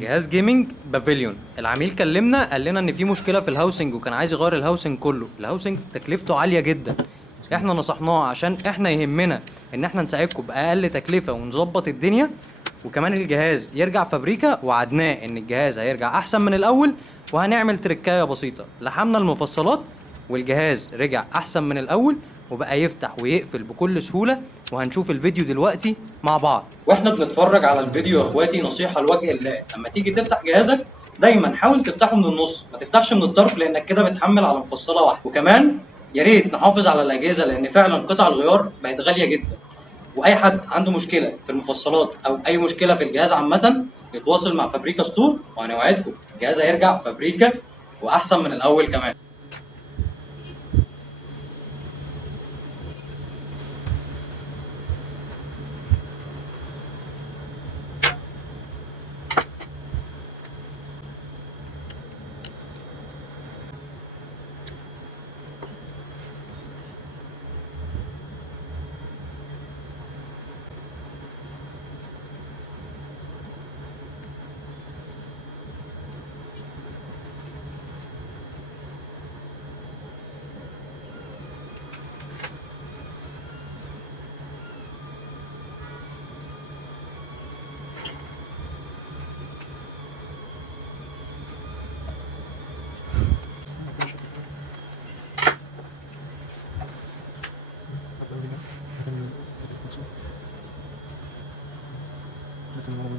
جهاز جيمنج بافيليون. العميل كلمنا قال لنا ان في مشكله في الهاوسنج وكان عايز يغير الهاوسنج كله. الهاوسنج تكلفته عاليه جدا. احنا نصحناه عشان احنا يهمنا ان احنا نساعدكم باقل تكلفه ونظبط الدنيا، وكمان الجهاز يرجع فابريكا. وعدناه ان الجهاز هيرجع احسن من الاول، وهنعمل تركايه بسيطه. لحمنا المفصلات والجهاز رجع احسن من الاول وبقى يفتح ويقفل بكل سهوله. وهنشوف الفيديو دلوقتي مع بعض. واحنا بنتفرج على الفيديو يا اخواتي، نصيحه لوجه الله: لما تيجي تفتح جهازك دايما حاول تفتحه من النص، ما تفتحش من الطرف، لانك كده بتحمل على مفصله واحده. وكمان يا ريت نحافظ على الاجهزه، لان فعلا قطع الغيار بقت غاليه جدا. واي حد عنده مشكله في المفصلات او اي مشكله في الجهاز عامه يتواصل مع فابريكا ستور، وهنوعدكم الجهاز هيرجع فابريكا واحسن من الاول كمان.